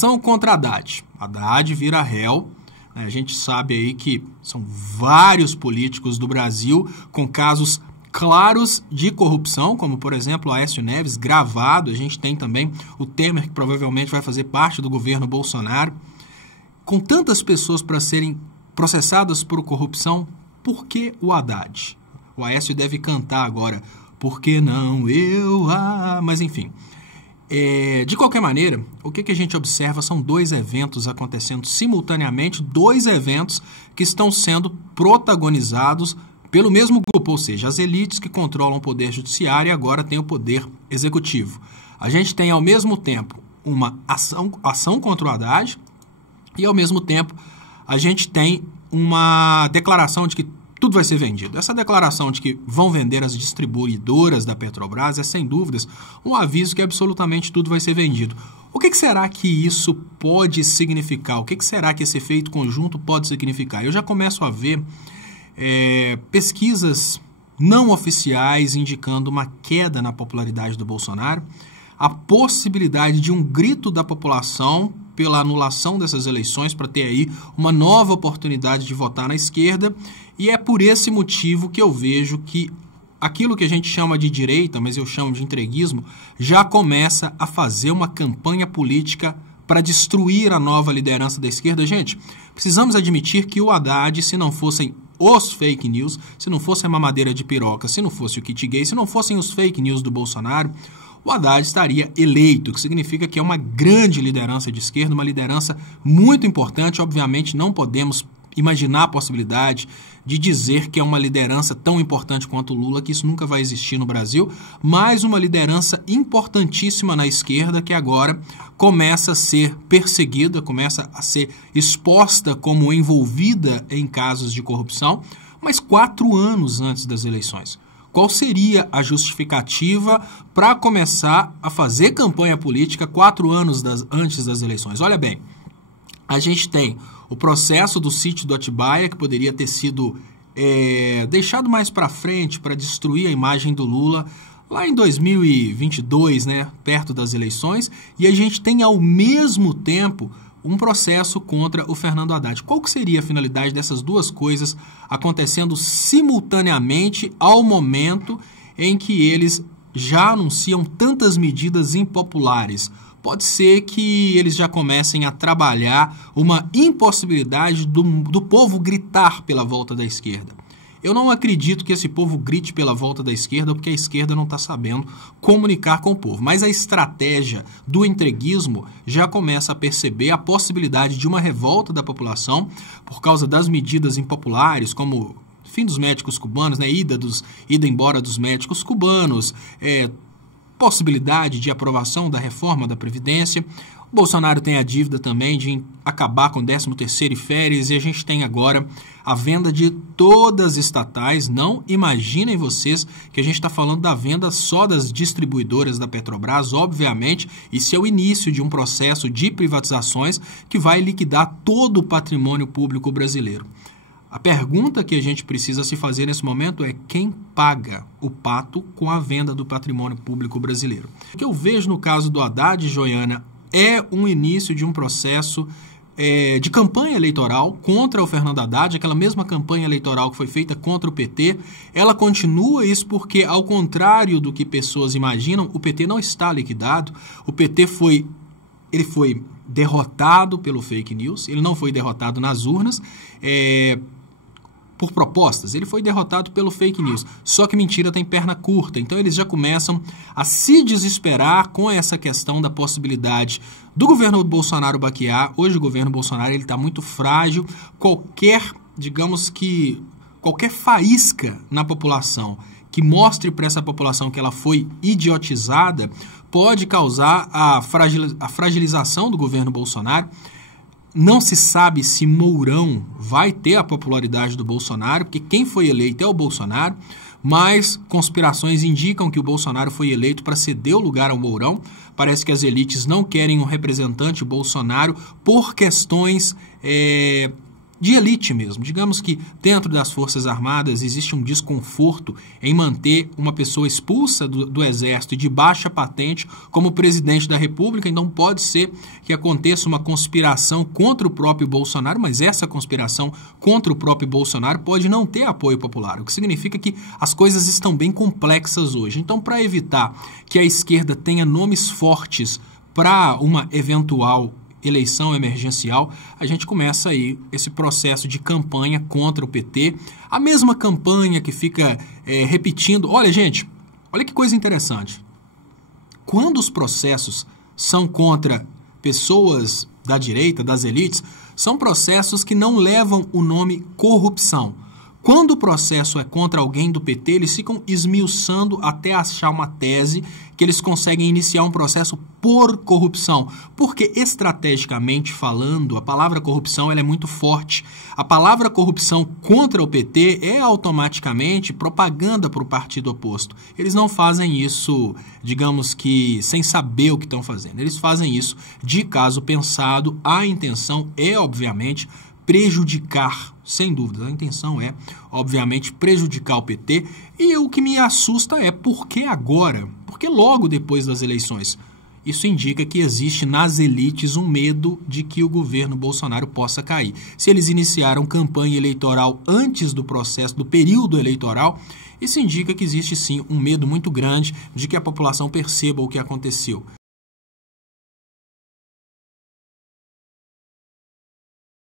Ação contra Haddad. Haddad vira réu. A gente sabe aí que são vários políticos do Brasil com casos claros de corrupção, como, por exemplo, Aécio Neves, gravado. A gente tem também o Temer, que provavelmente vai fazer parte do governo Bolsonaro. Com tantas pessoas para serem processadas por corrupção, por que o Haddad? O Aécio deve cantar agora, por que não eu? Mas enfim. De qualquer maneira, o que a gente observa são dois eventos acontecendo simultaneamente, dois eventos que estão sendo protagonizados pelo mesmo grupo, ou seja, as elites que controlam o poder judiciário e agora têm o poder executivo. A gente tem, ao mesmo tempo, uma ação contra o Haddad e, ao mesmo tempo, a gente tem uma declaração de que tudo vai ser vendido. Essa declaração de que vão vender as distribuidoras da Petrobras é, sem dúvidas, um aviso que absolutamente tudo vai ser vendido. O que será que isso pode significar? O que será que esse efeito conjunto pode significar? Eu já começo a ver pesquisas não oficiais indicando uma queda na popularidade do Bolsonaro, a possibilidade de um grito da população pela anulação dessas eleições para ter aí uma nova oportunidade de votar na esquerda, e é por esse motivo que eu vejo que aquilo que a gente chama de direita, mas eu chamo de entreguismo, já começa a fazer uma campanha política para destruir a nova liderança da esquerda. Gente, precisamos admitir que o Haddad, se não fossem os fake news, se não fosse a mamadeira de piroca, se não fosse o kit gay, se não fossem os fake news do Bolsonaro, o Haddad estaria eleito, o que significa que é uma grande liderança de esquerda, uma liderança muito importante. Obviamente não podemos imaginar a possibilidade de dizer que é uma liderança tão importante quanto o Lula, que isso nunca vai existir no Brasil, mas uma liderança importantíssima na esquerda que agora começa a ser perseguida, começa a ser exposta como envolvida em casos de corrupção, mas 4 anos antes das eleições. Qual seria a justificativa para começar a fazer campanha política 4 anos antes das eleições? Olha bem, a gente tem o processo do sítio do Atibaia, que poderia ter sido deixado mais para frente para destruir a imagem do Lula lá em 2022, né, perto das eleições, e a gente tem ao mesmo tempo um processo contra o Fernando Haddad. Qual que seria a finalidade dessas duas coisas acontecendo simultaneamente ao momento em que eles já anunciam tantas medidas impopulares? Pode ser que eles já comecem a trabalhar uma impossibilidade do povo gritar pela volta da esquerda. Eu não acredito que esse povo grite pela volta da esquerda, porque a esquerda não está sabendo comunicar com o povo. Mas a estratégia do entreguismo já começa a perceber a possibilidade de uma revolta da população por causa das medidas impopulares, como fim dos médicos cubanos, né, ida embora dos médicos cubanos, possibilidade de aprovação da reforma da Previdência. O Bolsonaro tem a dívida também de acabar com 13º e férias, e a gente tem agora a venda de todas as estatais. Não imaginem vocês que a gente está falando da venda só das distribuidoras da Petrobras. Obviamente, isso é o início de um processo de privatizações que vai liquidar todo o patrimônio público brasileiro. A pergunta que a gente precisa se fazer nesse momento é quem paga o pato com a venda do patrimônio público brasileiro. O que eu vejo no caso do Haddad, Joiana, é um início de um processo de campanha eleitoral contra o Fernando Haddad, aquela mesma campanha eleitoral que foi feita contra o PT. Ela continua isso porque, ao contrário do que pessoas imaginam, o PT não está liquidado. O PT foi derrotado pelo fake news, ele não foi derrotado nas urnas, por propostas, ele foi derrotado pelo fake news. Só que mentira tem perna curta, então eles já começam a se desesperar com essa questão da possibilidade do governo Bolsonaro baquear. Hoje o governo Bolsonaro está muito frágil, qualquer faísca na população que mostre para essa população que ela foi idiotizada pode causar a fragilização do governo Bolsonaro. Não se sabe se Mourão vai ter a popularidade do Bolsonaro, porque quem foi eleito é o Bolsonaro, mas conspirações indicam que o Bolsonaro foi eleito para ceder o lugar ao Mourão. Parece que as elites não querem um representante Bolsonaro por questões de elite mesmo. Digamos que dentro das Forças Armadas existe um desconforto em manter uma pessoa expulsa do Exército e de baixa patente como presidente da República, então pode ser que aconteça uma conspiração contra o próprio Bolsonaro, mas essa conspiração contra o próprio Bolsonaro pode não ter apoio popular, o que significa que as coisas estão bem complexas hoje. Então, para evitar que a esquerda tenha nomes fortes para uma eventual eleição emergencial, a gente começa aí esse processo de campanha contra o PT, a mesma campanha que fica repetindo. Olha, gente, olha que coisa interessante. Quando os processos são contra pessoas da direita, das elites, são processos que não levam o nome corrupção. Quando o processo é contra alguém do PT, eles ficam esmiuçando até achar uma tese que eles conseguem iniciar um processo por corrupção. Porque, estrategicamente falando, a palavra corrupção ela é muito forte. A palavra corrupção contra o PT é automaticamente propaganda para o partido oposto. Eles não fazem isso, digamos que, sem saber o que estão fazendo. Eles fazem isso de caso pensado. A intenção é, obviamente, prejudicar, sem dúvida, a intenção é, obviamente, prejudicar o PT, e o que me assusta é por que agora? Porque logo depois das eleições. Isso indica que existe nas elites um medo de que o governo Bolsonaro possa cair. Se eles iniciaram campanha eleitoral antes do processo, do período eleitoral, isso indica que existe sim um medo muito grande de que a população perceba o que aconteceu.